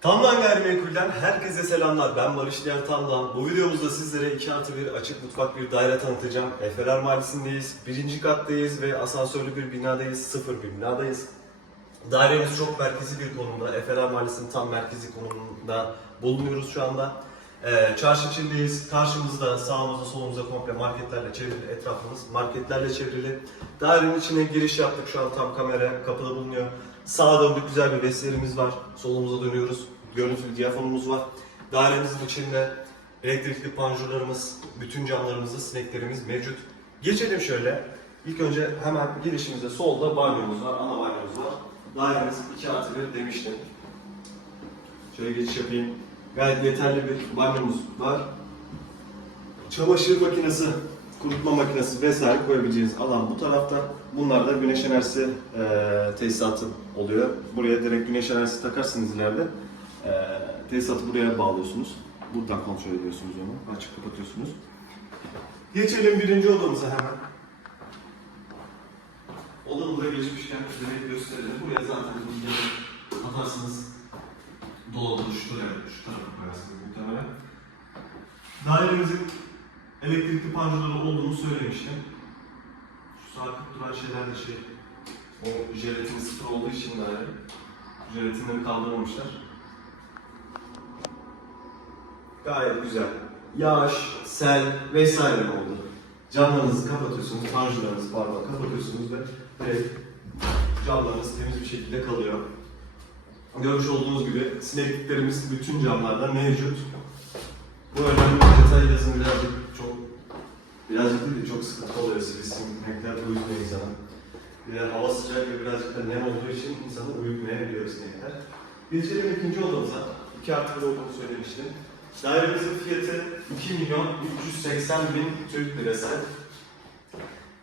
Tamdan Gayrimenkul'den herkese selamlar. Ben Barış Diğer Tamdan. Bu videomuzda sizlere 2 artı 1 açık mutfak bir daire tanıtacağım. Efeler Mahallesi'ndeyiz. Birinci kattayız ve asansörlü bir binadayız. Sıfır bir binadayız. Dairemiz çok merkezi bir konumda. Efeler Mahallesi'nin tam merkezi konumunda bulunuyoruz şu anda. Ee, çarşı içindeyiz. Karşımızda, sağımızda, solumuzda komple marketlerle çevrili etrafımız. Marketlerle çevrili. Dairenin içine giriş yaptık. Şu an tam kamera kapıda bulunuyor. Sağa döndük güzel bir vestiyerimiz var. Solumuza dönüyoruz. Görüntülü diyafonumuz var. Dairemizin içinde elektrikli panjurlarımız, bütün camlarımızda sineklerimiz mevcut. Geçelim şöyle. İlk önce hemen girişimizde solda banyomuz var, ana banyomuz var. Dairemiz 2 artı 1 demiştim. Şöyle geçiş yapayım. Gayet yeterli bir banyomuz var. Çamaşır makinesi, kurutma makinesi vesaire koyabileceğiniz alan bu tarafta. Bunlar da güneş enerjisi e, tesisatı oluyor. Buraya direkt güneş enerjisi takarsınız ileride. E, tesisatı buraya bağlıyorsunuz. Buradan kontrol ediyorsunuz onu. Açıp kapatıyorsunuz. Geçelim birinci odamıza hemen. Odamıza geçmişken size gösterelim. Buraya zaten bilgileri atarsınız. Dolabı şu tarafa, şu tarafa koyarsınız muhtemelen. Dairemizin elektrikli panjurları olduğunu söylemiştim. Şu sarkıp duran şeyler de şey, o jelatini sıfır olduğu için daire. Jelatinleri kaldırmamışlar. Gayet güzel. Yağış, sel vesaire oldu. Camlarınızı kapatıyorsunuz, panjurlarınızı pardon kapatıyorsunuz ve direkt camlarınız temiz bir şekilde kalıyor. Görmüş olduğunuz gibi sinekliklerimiz bütün camlarda mevcut. Bu önemli detay yazın birazcık çok birazcık değil de çok sıkıntı oluyor sivrisinekler uyutmuyor insana. Bir de hava sıcak ve birazcık da nem olduğu için insanı uyutmayabiliyor sinekler. Geçelim ikinci odamıza. 2 artı bir olduğunu söylemiştim. Dairemizin fiyatı 2 milyon 380 bin Türk lirası.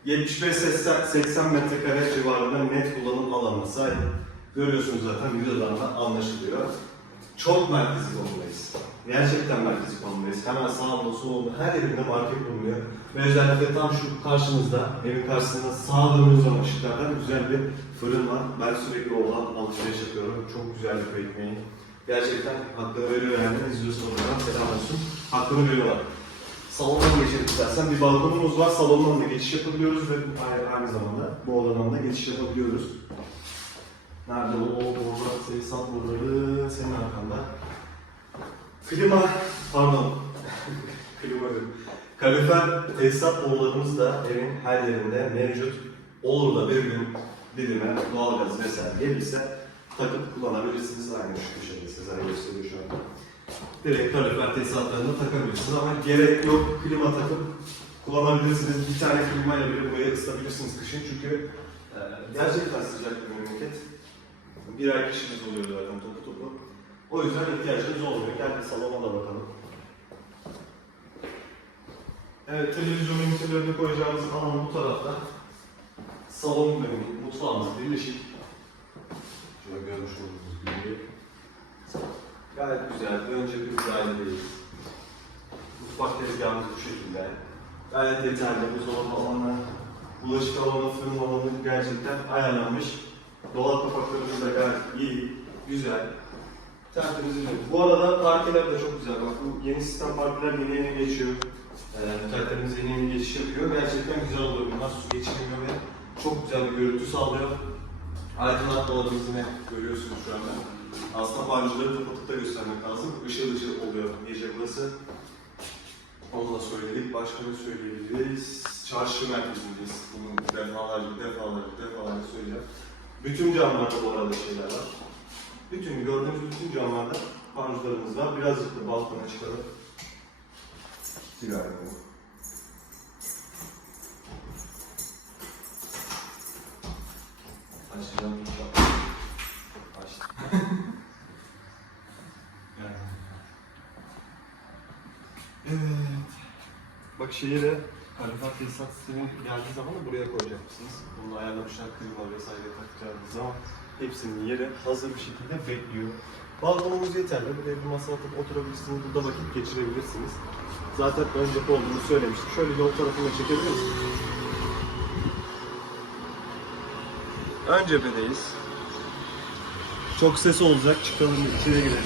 75-80 metrekare civarında net kullanım alanına sahip. Görüyorsunuz zaten videodan da anlaşılıyor. Çok merkezi konumdayız. Gerçekten merkezi konumdayız. Hemen sağında, solunda, her yerinde market bulunuyor. Ve özellikle tam şu karşımızda, evin karşısında sağ dönüyoruz olan ışıklardan güzel bir fırın var. Ben sürekli oradan alışveriş yapıyorum. Çok güzel bir ekmeği. Gerçekten hakkını veriyor yani. İzliyorsanız oradan selam olsun. Hakkını veriyorlar. Salondan geçelim istersen. Bir balkonumuz var. Salondan da geçiş yapabiliyoruz ve aynı zamanda bu odadan da geçiş yapabiliyoruz. Nerede o? Orada sayısal buraları senin arkanda. Klima, pardon. Klima dedim. Kalorifer tesisat borularımız da evin her yerinde mevcut. Olur da bir gün birime doğalgaz vesaire gelirse takıp kullanabilirsiniz. Aynı şu köşede size gösteriyor şu anda. Direkt kalorifer tesisatlarını takabilirsiniz ama gerek yok klima takıp kullanabilirsiniz. Bir tane klimayla bile burayı ısıtabilirsiniz kışın çünkü e, gerçekten sıcak bir memleket. Bir ay kışımız oluyor zaten topu topu. O yüzden ihtiyacınız olmuyor. Gel bir salona da bakalım. Evet, televizyon ünitelerini koyacağımız alan bu tarafta. Salon ve mutfağımız birleşik. Şöyle görmüş olduğunuz gibi. Gayet güzel, önce bir dairedeyiz. Mutfak tezgahımız bu şekilde. Gayet yeterli, buzdolabı alanı, bulaşık alanı, fırın alanı gerçekten ayarlanmış. Dolap kapaklarımız da gayet iyi, güzel. Tertemiz bir. Bu arada parkeler de çok güzel. Bak bu yeni sistem parkeler yeni yeni geçiyor. Ee, tertemiz yeni yeni geçiş yapıyor. Gerçekten güzel oluyor bunlar. Su geçirmiyor ve çok güzel bir görüntü sağlıyor. Aydınlatma ne görüyorsunuz şu anda. Aslında panjurları kapatıp da göstermek lazım. Işıl ışıl oluyor gece burası. Onu da söyledik. Başka ne söyleyebiliriz? Çarşı merkezindeyiz. Bunu defalarca, defalarca, defalarca söyleyeceğim. Bütün camlarda bu arada şeyler var. Bütün gördüğünüz bütün camlarda panjurlarımız var. Birazcık da balkona çıkalım. Bu. Açacağım. Açtım. evet. Bak şeyi de Kalifat tesisat sistemi geldiği zaman da buraya koyacak mısınız? Bunu da ayarlamışlar klima vesaire takacağınız zaman hepsinin yeri hazır bir şekilde bekliyor. Balkonumuz yeterli. Bir de bir masa atıp oturabilirsiniz. Burada vakit geçirebilirsiniz. Zaten önce olduğunu söylemiştim. Şöyle yol tarafına çekebilir misiniz? Ön cephedeyiz. Çok ses olacak. Çıkalım içine girelim.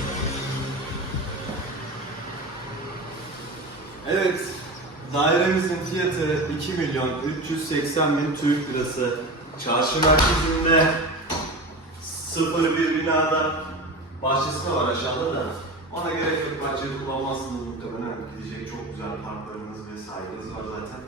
Evet, dairemizin fiyatı 2 milyon 380 bin Türk lirası. Çarşı merkezinde 01 binada bahçesi var aşağıda da. Ona gerek yok, bahçeyi kullanmazsınız muhtemelen. Gidecek çok güzel parklarınız vesaireniz var zaten.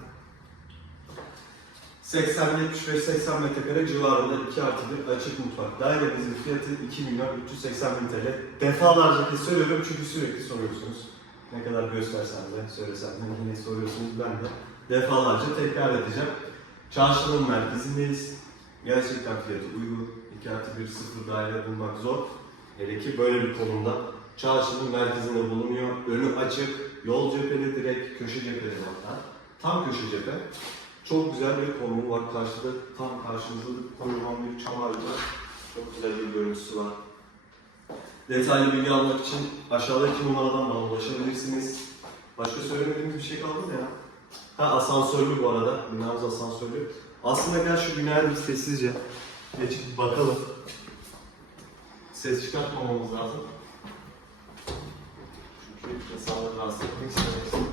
80-75-80 metrekare civarında 2 artı 1 açık mutfak. Dairemizin fiyatı 2 milyon 380 bin TL. Defalarca söylüyorum çünkü sürekli soruyorsunuz. Ne kadar göstersem de, söylesem de yine soruyorsunuz ben de. Defalarca tekrar edeceğim. Çarşının merkezindeyiz. Gerçekten fiyatı uygun. 2 artı 1 sıfır daire bulmak zor. Hele ki böyle bir konumda. Çarşının merkezinde bulunuyor. Önü açık, yol cepheli direkt, köşe cepheli hatta. Tam köşe cephe. Çok güzel bir konumu var. Karşıda tam karşımızda konulan bir çam ağacı var. Çok güzel bir görüntüsü var. Detaylı bilgi almak için aşağıdaki numaradan bana ulaşabilirsiniz. Başka söylemediğimiz bir şey kaldı mı ya? Ha asansörlü bu arada. Binamız asansörlü. Aslında gel şu binaya bir sessizce geçip bakalım. Ses çıkartmamamız lazım. Çünkü insanları rahatsız etmek istemeyiz.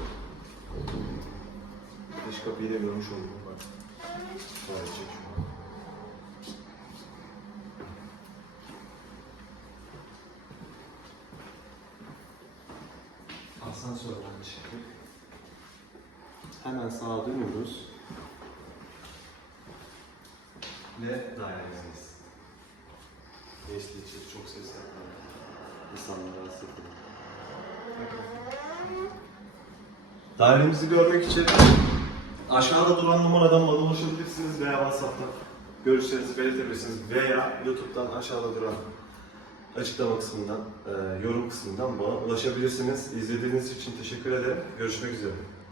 Dış kapıyı da görmüş oldum bak. Çek şunu. Asansörden çıktık. Hemen sağa dönüyoruz. Ve dairemizdeyiz. Geçti için çok ses yapmadı. İnsanları rahatsız etmedi. Dairemizi görmek için aşağıda duran numaradan bana ulaşabilirsiniz veya WhatsApp'tan görüşlerinizi belirtebilirsiniz veya YouTube'dan aşağıda duran açıklama kısmından, e, yorum kısmından bana ulaşabilirsiniz. İzlediğiniz için teşekkür ederim. Görüşmek üzere.